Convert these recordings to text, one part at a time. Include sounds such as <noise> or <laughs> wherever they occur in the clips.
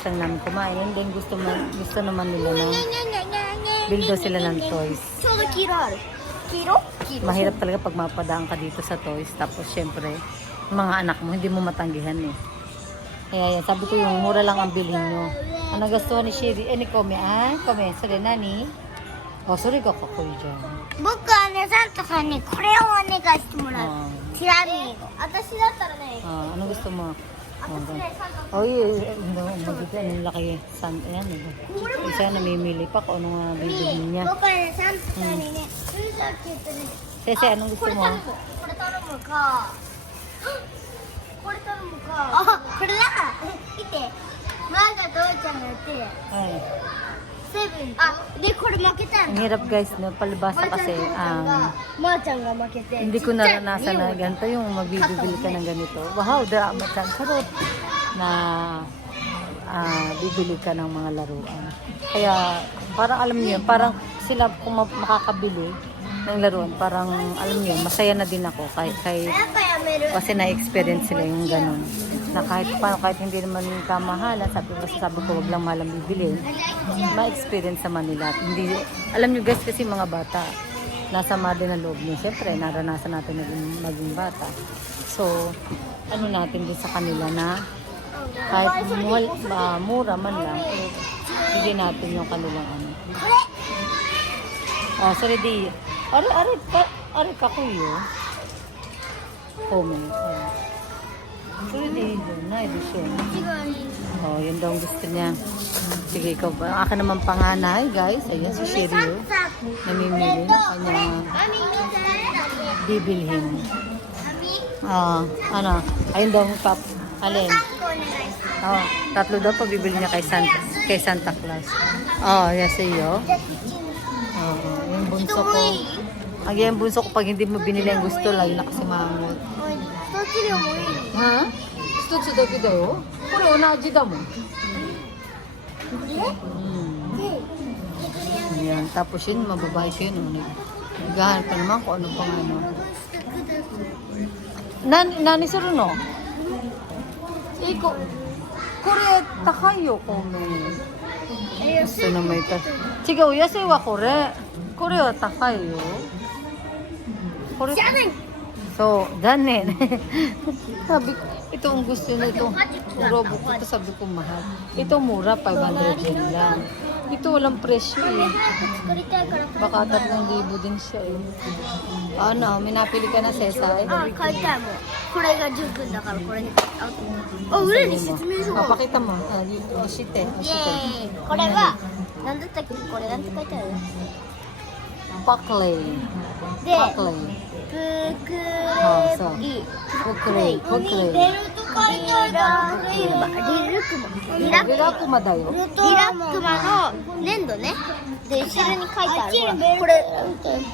first time namin kumain. And then gusto, man, gusto naman nila na bildo sila ng toys. Mahirap talaga pag mapadaan ka dito sa toys. Tapos syempre, mga anak mo, hindi mo matanggihan eh. Kaya yan, sabi ko yung mura lang ang bilhin nyo. Ang nagastuhan ni Sherry, eh ni Kome, ah? Kome, sorry na? Oh, sorry ka kakoy dyan. Buka, nasanto ka ni, kore o ni gasto mo lang. Oh. Sila ni, eh, ata sila tara na eh. Ah, ano gusto mo? Oh, 私ねサンタ Oh, yeah. Ano, magiging ang laki. San, ayan, eh. Isa namimili pa kung ano nga に bibilhin niya. 僕はねサンタさんにねうんさっき言ったね Sese, anong こ gusto れ mo? 頼むこれ頼むかこれ頼むかあこれだ見て前が父ちゃんがやって Ay, セブ <gasps> Ang hirap guys, no? palabasa kasi ah, ang um, hindi ko naranasan na ganito yung magbibili ka ng ganito. Wow, drama ka. Sarot na uh, bibili ka ng mga laruan. Kaya parang alam niyo, parang sila kung makakabili ng laruan, parang alam niyo, masaya na din ako kay, kay kasi na-experience sila yung ganun. Na kahit paano, kahit hindi naman kamahalan, sabi ko, sabi ko, wag lang malang bibilin, ma-experience naman nila. At Hindi, alam nyo guys, kasi mga bata, nasa din ang loob nyo. Siyempre, naranasan natin maging, maging bata. So, ano natin din sa kanila na kahit muhal, ah, mura man lang, eh, bigyan natin yung kanilang ano. Oh, sorry di. Are, are, pa, are ka kuyo. Comment. Oh. Sure, di na. Ito siya. Oh, yun daw ang gusto niya. Sige, ikaw ba? Akin naman panganay, guys. Ayan si Sheryl. Oh. Namimili ng kanyang bibilhin. Oh, ano? Ayun daw, pap. Alin? Oh, tatlo daw pabibili niya kay Santa, kay Santa Claus. Oh, yes, iyo. Oh, yung bunso ko. Ang yung bunso ko, pag hindi mo binili ang gusto, lalo na kasi mamangot. の治一つだけだよ。これ同じだもん。え、うん、いや、たぶん死ぬまま売れてるのね。ガールからまこのパンの。何何するの？いい子。これ高いよ、こんなに安い。た。違う、安いわ、これ。これは高いよ。これ。So, done eh. <laughs> sabi ko, ito ang gusto na ito. Ang robot ito sabi ko mahal. Ito mura, 500 din lang. Ito walang presyo eh. Baka 3,000 din siya eh. Ano, minapili ka na sesa eh. Ah, kaya mo. Kulay ka dyan ko na karo. Kulay ka out mo. Oh, wala ni shit mo yun. Pakita mo. Ah, shit eh. Shit eh. Kulay ba? Nandun takin. Kulay, nandun kayo tayo. ったっけこれなんて書いてある Paklay. で Paklay. プクレあそうイ Paklay. ここに Paklay. ベルト書いてあるリラリルクマリラ Rirakuma da yo. リラックマの粘土ねで後ろに書いてあるほらこれ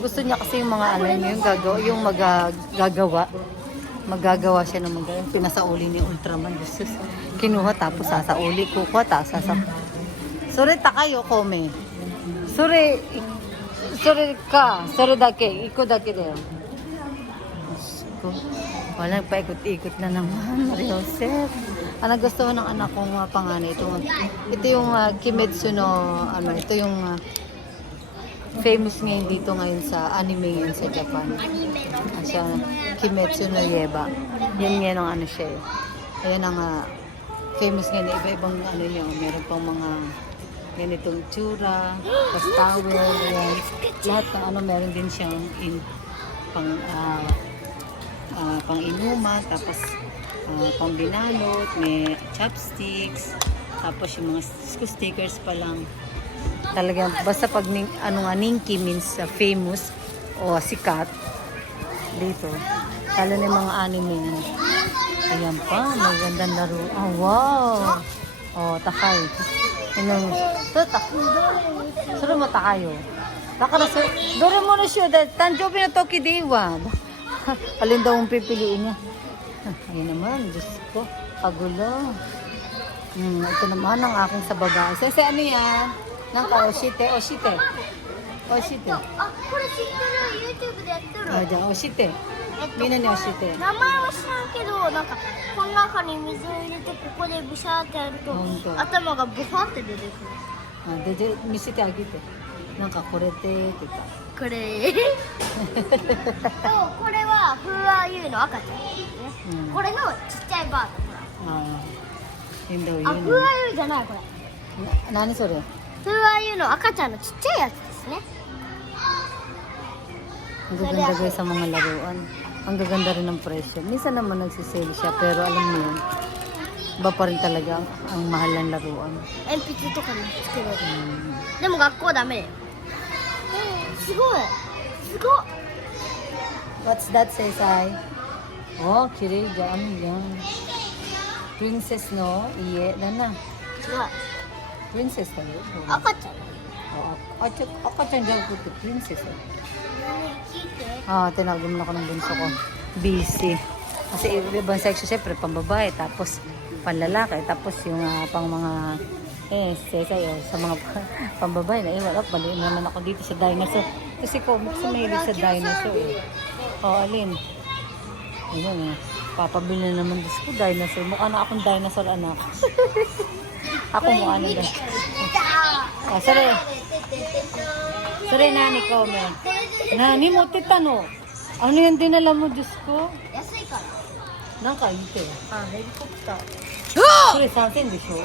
Gusto niya kasi yung mga ano yun, yung gagawa, yung magagawa. Magagawa siya ng mga yung pinasauli ni Ultraman. Jesus. Kinuha tapos sasauli. Kukuha tapos sasa. Sore takayo kome. Sore, sore ka. Sore dake. Iko dake da yo. Diyos ko. Walang paikot-ikot na naman. Joseph. Ang nagustuhan ng anak kong mga panganay. Ito, yung ah, Kimetsu no, ano, ito yung ah, famous ngayon dito ngayon sa anime ngayon sa Japan. Ah, Siya, Kimetsu no Yaiba. Yan yan ang ano siya eh. Ayan ang ah, famous ngayon. Iba-ibang ano niya. Meron pang mga ganitong tsura, tas towel, ayan. Lahat ng ano meron din siyang in, pang ah, ah, pang inuman, tapos ah, pang binalot, may chopsticks, tapos yung mga st- stickers pa lang. Talagang, basta pag ning, ano nga, Ninki means ah, famous o sikat dito. Lalo na mga anime. Ayan pa, magandang laro. Oh, wow! Oh, takay. Anong, to, tak. Suro mo takayo. Takara sa, dore mo na siya, dahil tanjobi na toki diwa. Alin daw ang pipiliin niya? <laughs> Ayun naman, Diyos ko, kagulo. Hmm, ito naman ang aking sa babae. Sese, ano yan? Nang ka, oshite, oshite. Oshite. あこれ知ってる YouTube でやってる Ah, dyan, oshite. えっと みんなに教えて。名前は知らんけどなんかこの中に水を入れてここでブシャーってやるとほんと頭がブファンって出てくるあでで見せてあげて。なんかこれでって言った。これ <laughs> とこれはフーアーユーの赤ちゃんですね、うんこれのちっちゃいバーああ。いいんだよジョンあ言うのフーアーユーじゃないこれな何それ？フーアーユーの赤ちゃんのちっちゃいやつですね Ang gaganda guys sa mga laruan. Ang gaganda rin ng presyo. Minsan naman nagsisale siya, pero alam mo yun, iba pa rin talaga ang, ang mahal ng laruan. 鉛筆とかにつけれる Hmm. でも学校ダメすごいすごい What's that, Sesay? Oh, kiriga. Ano yan? Princess, no? Iye. Nana. 違う Princess ka yun? Oo. 赤ちゃん Oo. Ako, ako dyan dyan ko to. Princess. eh. 聞 いて Ah, tinawag mo ako ng bunso ko. Busy. Kasi ibang section syempre pambabae, tapos panlalaki, tapos yung ah, pang mga eh, sesay, oh, sa mga <laughs> pambabae na iwan. Oh, bali naman ako dito sa dinosaur. Kasi ko, kasi mahilig sa dinosaur eh. Oh, alin? Ayun eh. Papabili na naman Diyos ko, dinosaur. Mukha na akong dinosaur anak. <laughs> ako mukha na dyan. Oh, sorry. Sorry, nani ko, me. Nani mo, titano. Ano yan dinala mo, Diyos ko? 安いからなんか言ってよ。あヘリコプターそれ3000でしょ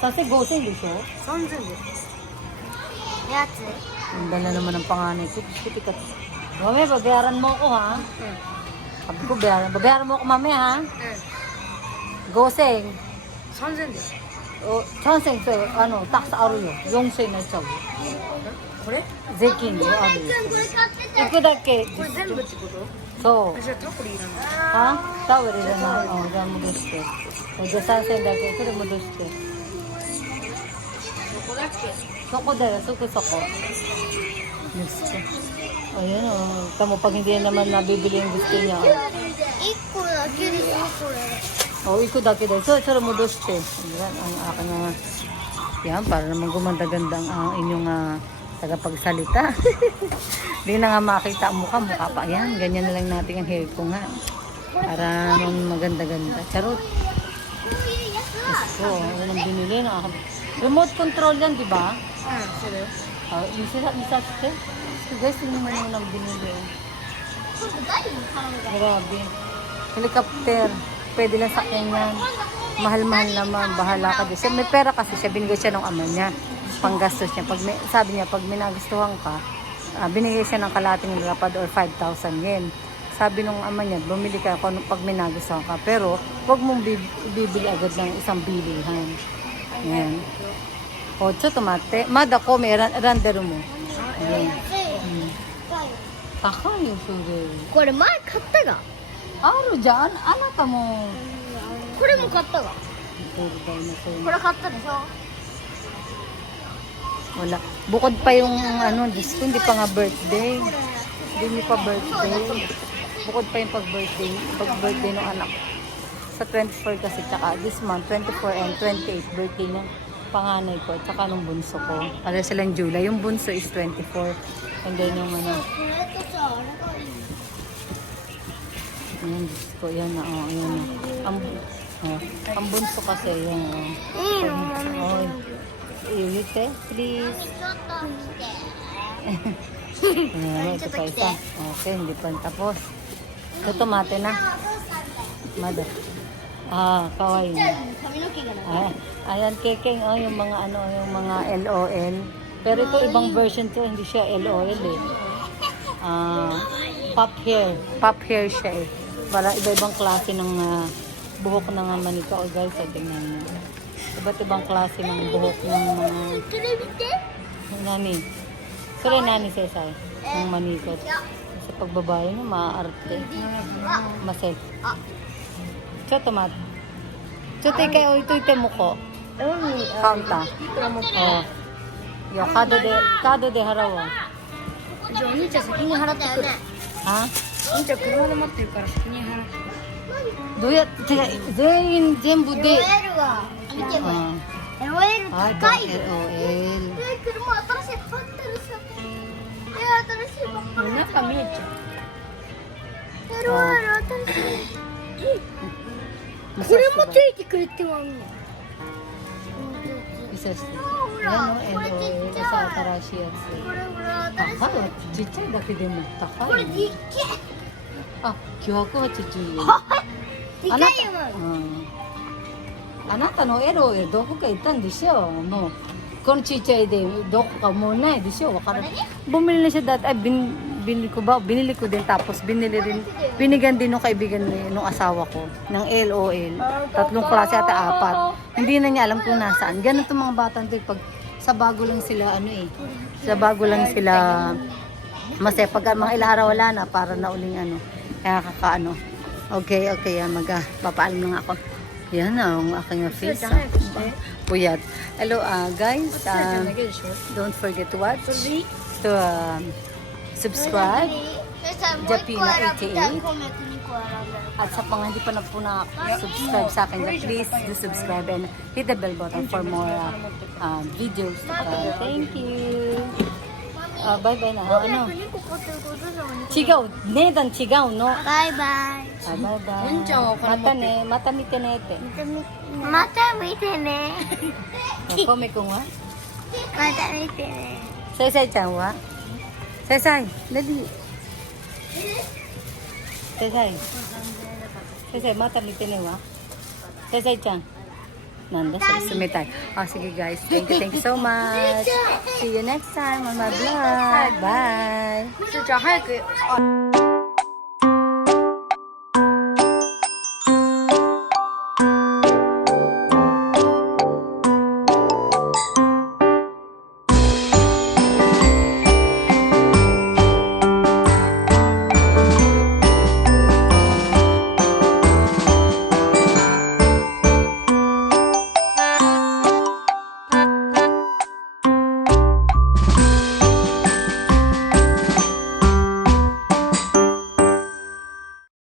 ?3000 5000でしょ3000ですやつ Ang dala naman ng panganay ko. Gusto ka. Mami, babayaran mo ako ha. う Sabi ko, bayaran, babayaran mo ako mami ha. んうん Goseng. 3000ですお、 チャンセンと、あの、たくさんあるよ。4000になっちゃうよ。これ税金であるよ。これ買ってた行くだけ。これ全部ってことそう。じゃあタコリいらないはタオルじゃない。うん、じゃあ戻して。おじゃあ3000だけ。それ戻して。どこだっけそこだよ、そこそこ。Diyos ko. Ayun o. Tamo pag hindi naman nabibili yung gusto niya. 一個だけですよこれ o, ikudaki dahil. So, ito mo dos te. Ang aking uh, yan, para naman gumanda-ganda ang inyong uh, tagapagsalita. <laughs> Hindi na nga makita ang mukha, mukha pa. Yan, ganyan na lang natin ang hair ko nga. Para nung maganda-ganda. Charot. Yes, oh, ano nang binili na ako. Ah. Remote control yan, di ba? Ah, ah sila. Uh, isa, isa, isa. So guys, tingnan mo nang binili. Grabe. Helicopter Pwede lang sa yan. Mahal-mahal naman. Bahala ka din. Siya, may pera kasi siya. Binigay siya ng ama niya. Panggastos niya. Pag may, sabi niya, pag may nagustuhan ka, ah, binigay siya ng kalating lapad or 5,000 yen. Sabi nung ama niya, bumili ka kung pag may nagustuhan ka. Pero, huwag mong bib- bibili agad ng isang bilihan. Yan. O, tso, tomate. Mada ko, may ran- randero mo. Ayan. Hmm. Takay yung sure. これ前買ったが Aro dyan, anak ka mo. これも買ったが Puro dinosaur. これ買ったでしょ Wala. Bukod pa yung ano, Diyos ko, hindi pa nga birthday. Hindi pa birthday. Bukod pa yung pag-birthday. Pag-birthday ng anak. Sa 24 kasi, tsaka this month, 24 and 28, birthday ng panganay ko, tsaka nung bunso ko. Para silang July. Yung bunso is 24. And then yung ano, Ayan, Diyos ko. Ayan na, oh. Ayan na. Ang, oh, ang bunso kasi. Ayan, oh. Ay, Iulit eh, please. Ayan, ito pa isa. Okay, hindi pa tapos. Ito tomate na. Mother. Ah, kawaii na. Ah, ayan, keking. Oh, yung mga ano, yung mga LOL. Pero ito, ibang version to. Hindi siya LOL eh. Ah, pop hair. Pop hair siya eh. Para iba-ibang klase ng uh, buhok ng uh, manikaw guys. So, tingnan mo. Iba't ibang klase ng buhok ng mga... Uh, nani. Sorry, nani sa. Ng manikaw. Sa pagbabae niya, maaarte. Masel. Sa tomato. So, tikay, o ito ito mo ko. Kanta. Oh. Yo, kado de, kado de harawa. Johnny, chasa, kinga harap ko. Ha? 兄ちゃん車で待ってるから先に話して。どうやって全員全部で。LOL は見て LOL 高いよ LOL 車新しい買っ新しいッ中見えちゃう LOL 新しいこれもついてくれてはのこれちっちゃい。新しいやつ。これほら新しい。ちっちゃいだけでも高いこれっいkyohaku wa chichai. えでかいようんあなたのエロへどこか行ったんでしょうもうこのちっちゃいでどこかもうないでしょうわからないbumili na <laughs> siya dati ay bin, binili ko ba binili ko din tapos binili rin binigan din ng kaibigan ni nung asawa ko ng LOL tatlong klase ata apat hindi na niya alam kung nasaan ganun tong mga batang to eh, pag sa bago lang sila ano eh sa bago lang sila masaya pag mga ilang araw wala na para na uling ano Kaya kakaano. Okay, okay. Yan, mag, uh, papaalam lang ako. Yan na, ang aking face. Puyat. Hello, uh, guys. Uh, don't forget to watch. To uh, subscribe. Japina 88. At sa pang hindi pa na po na-subscribe sa akin, please do subscribe and hit the bell button for more uh, um, videos. Uh, thank you. Oh, bye-bye na. Ah, ano? Chigaw. Ne, dan chigaw. Bye bye. Ah, bye-bye. Mata ne, mata mi tenete. Mata mi tene. Ako, may wa? Mata mi tene. Say-say chan wa? Say-say. Dali. Say-say. Say-say, mata mi tene wa? Say-say chan. Nanda sa sumitay. Oh, sige guys. Thank you, thank you so much. See you next time on my vlog. Bye. じゃあ早く